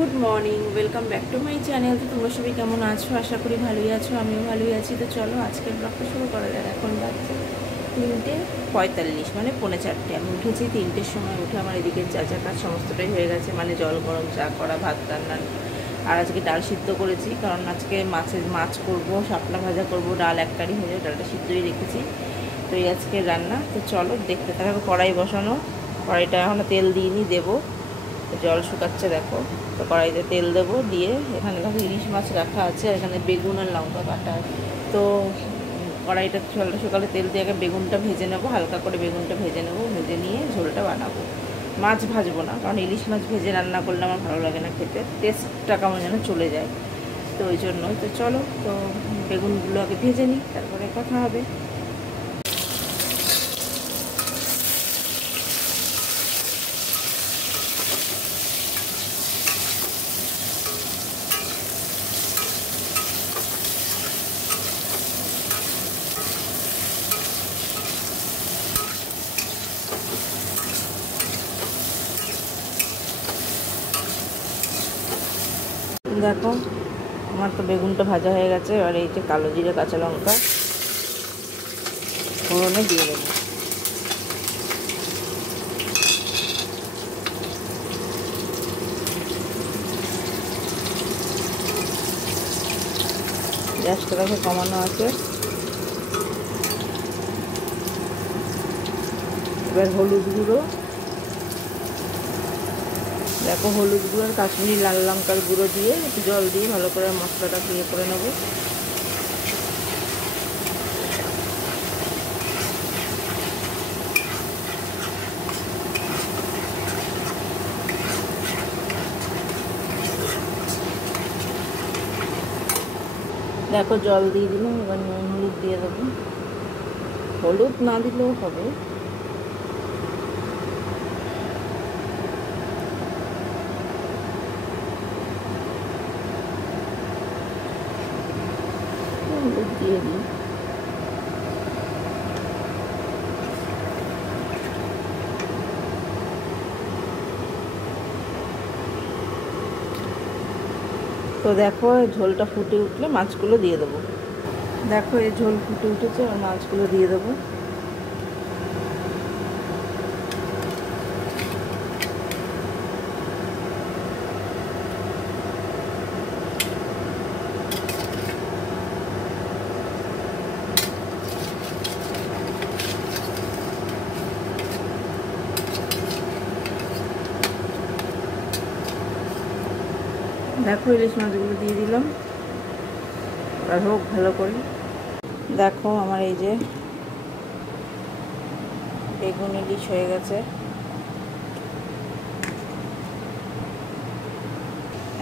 Good morning, welcome back to my channel. তো তোমরা সবাই কেমন আছো? আশা করি ভালোই আছো, আমিও ভালোই আছি। তো চলো আজকের ব্লগটা শুরু করা যাক। এখন বাজছে 3:45, মানে 3:45। আমি উঠেছি 3টের সময়। উঠে আমার এদিকে যা যা কাজ সমস্তটাই হয়ে গেছে, মানে জল গরম, চা করা, ভাত রান্না। আর আজকে ডাল সিদ্ধ করেছি, কারণ আজকে মাছ করবো, শাপলা ভাজা করবো, ডাল এক কারি হয়ে যাবে, ডালটা সিদ্ধই রেখেছি। তো এই আজকে রান্না। তো চলো দেখতে থাকো। কড়াই বসানো, কড়াইটা এখনও তেল দিইনি, দেবো। জল শুকাচ্ছে দেখো। তো কড়াইতে তেল দেবো, দিয়ে এখানে দেখো ইলিশ মাছ রাখা আছে, আর এখানে বেগুন আর লঙ্কা কাটা আছে। তো কড়াইটা জলটা শুকালে তেল দিয়ে আগে বেগুনটা ভেজে নেবো, হালকা করে বেগুনটা ভেজে নেবো। ভেজে নিয়ে ঝোলটা বানাবো। মাছ ভাজবো না, কারণ ইলিশ মাছ ভেজে রান্না করলে আমার ভালো লাগে না খেতে, টেস্টটা কেমন যেন চলে যায়। তো ওই জন্যই। তো চলো, তো বেগুনগুলো আগে ভেজে নিই, তারপরে কথা হবে। দেখো আমার তো বেগুনটা ভাজা হয়ে গেছে। আর এই যে কালো জিরে, কাঁচা লঙ্কা ফোড়নে দিয়ে দেবো। গ্যাসটা দেখো কমানো আছে। এবার হলুদ গুঁড়ো, দেখো হলুদ গুঁড়ো আর কাশ্মীরি লাল লঙ্কার গুঁড়ো দিয়ে একটু জল দিয়ে ভালো করে মশলাটা ইয়ে করে নেবো। দেখো জল দিয়ে দিলাম, এবার নুন হলুদ দিয়ে দেবো। হলুদ না দিলেও হবে। হলুদ দিয়ে দিই। তো দেখো ঝোলটা ফুটে উঠলে মাছগুলো দিয়ে দেবো। দেখো এই ঝোল ফুটে উঠেছে, আর মাছগুলো দিয়ে দেবো। দেখো ইলিশ মাছগুলো দিয়ে দিলাম, আর হোক ভালো করে। দেখো আমার এই যে বেগুন ইলিশ হয়ে গেছে।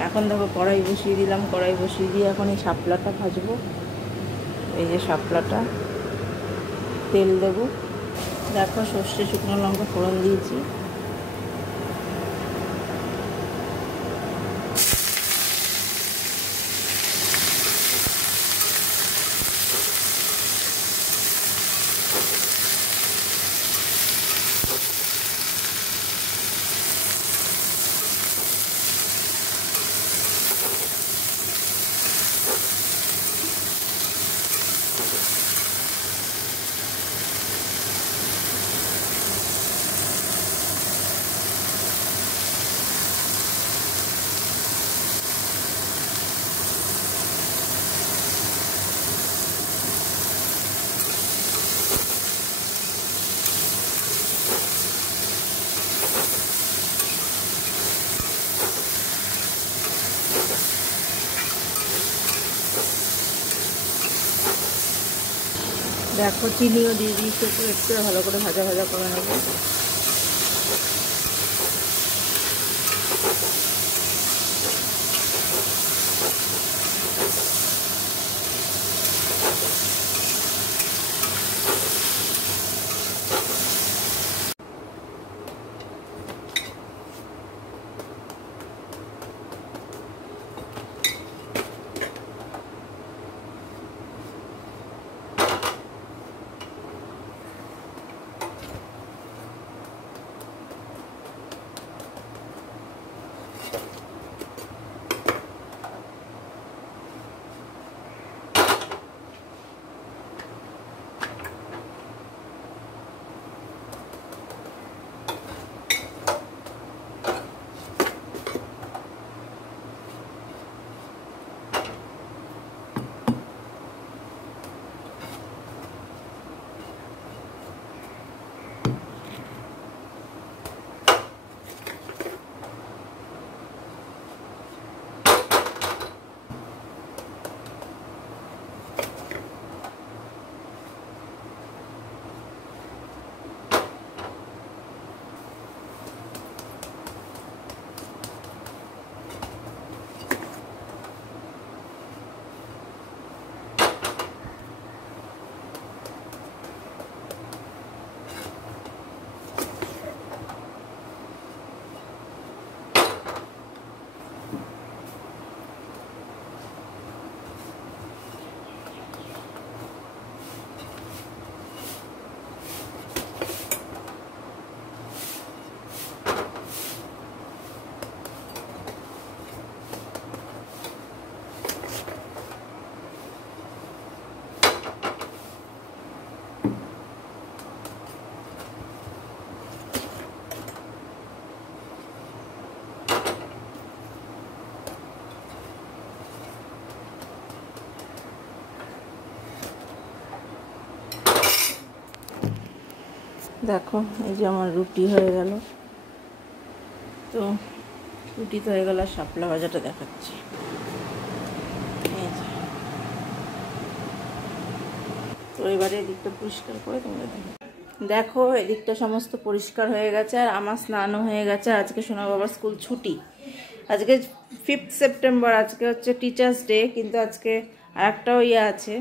এখন দেখো কড়াই বসিয়ে দিলাম, কড়াই বসিয়ে দিয়ে এখন এই শাপলাটা ভাজবো। এই যে শাপলাটা, তেল দেবো। দেখো সর্ষে, শুকনো লঙ্কা ফোড়ন দিয়েছি। দেখো চিনিও দিয়ে দিয়েছি, একটু ভালো করে ভাজা ভাজা করে নেবো। দেখো এই যে আমার রুটি হয়ে গেল, তো রুটি তো হয়ে গেল, আর শাপলা ভাজাটা দেখাচ্ছি। তো এবারে এদিকটা পরিষ্কার করে তোমরা দেখো, এদিকটা সমস্ত পরিষ্কার হয়ে গেছে, আর আমার স্নানও হয়ে গেছে। আজকে সোনা বাবার স্কুল ছুটি, আজকে 5 সেপ্টেম্বর, আজকে হচ্ছে টিচার্স ডে, কিন্তু আজকে আরেকটাও আছে,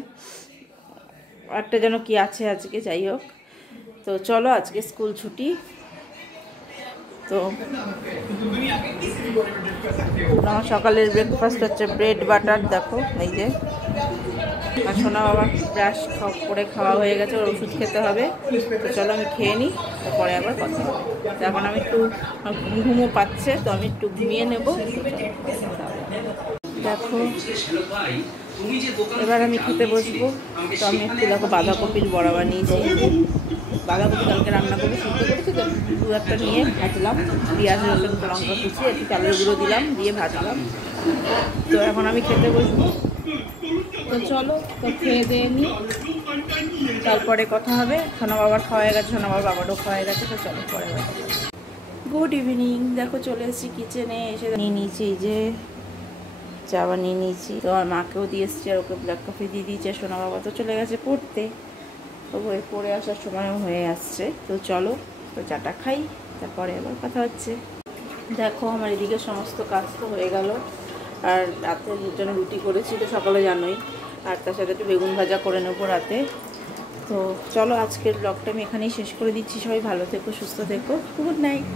আরেকটা যেন কি আছে আজকে, যাই হোক। তো চলো, আজকে স্কুল ছুটি। তো আমার সকালের ব্রেকফাস্ট হচ্ছে ব্রেড বাটার, দেখো এই যে। আর সোনা বাবার ব্রাশ করে খাওয়া হয়ে গেছে, ওর ওষুধ খেতে হবে। তো চলো আমি খেয়ে নিই, তারপরে আবার কথা হবে। এখন আমি একটু ঘুমও পাচ্ছে, তো আমি একটু ঘুমিয়ে নেবো। দেখো এবার আমি খেতে বসবো। তো আমি একটু দেখো বাঁধাকপির বড়া বানিয়েছি। বাঁধাকপি কালকে রান্না করে সিদ্ধ করেছি, তো দু একটা নিয়ে ভাজলাম, পেঁয়াজ রসুন লঙ্কা কুচি একটু চালের গুঁড়ো দিলাম, দিয়ে ভাজলাম। তো এখন আমি খেতে বসবো। তো চলো, তো খেয়ে দিয়ে নিই, তারপরে কথা হবে। সোনা বাবার খাওয়া হয়ে গেছে, সোনা বাবার বাবারও খাওয়া হয়ে গেছে। তো চলো পরে কথা হবে। গুড ইভিনিং, দেখো চলে এসেছি কিচেনে, এসে নিয়ে নিয়েছি এই যে চা বানিয়ে নিয়েছি। তো আমার মাকেও দিয়ে এসেছি, আর ওকে ব্ল্যাক কফি দিয়ে দিয়েছে। সোনা বাবা তো চলে গেছে পড়তে, তো বই পড়ে আসার সময়ও হয়ে আসছে। তো চলো, তো চাটা খাই, তারপরে আবার কথা হচ্ছে। দেখো আমার এদিকে সমস্ত কাজ তো হয়ে গেল, আর রাতে জন্য রুটি করেছি, তো সকালে জানোই, আর তার সাথে একটু বেগুন ভাজা করে নেবো রাতে। তো চলো, আজকের ব্লগটা আমি এখানেই শেষ করে দিচ্ছি। সবাই ভালো থেকো, সুস্থ থেকো, গুড নাইট।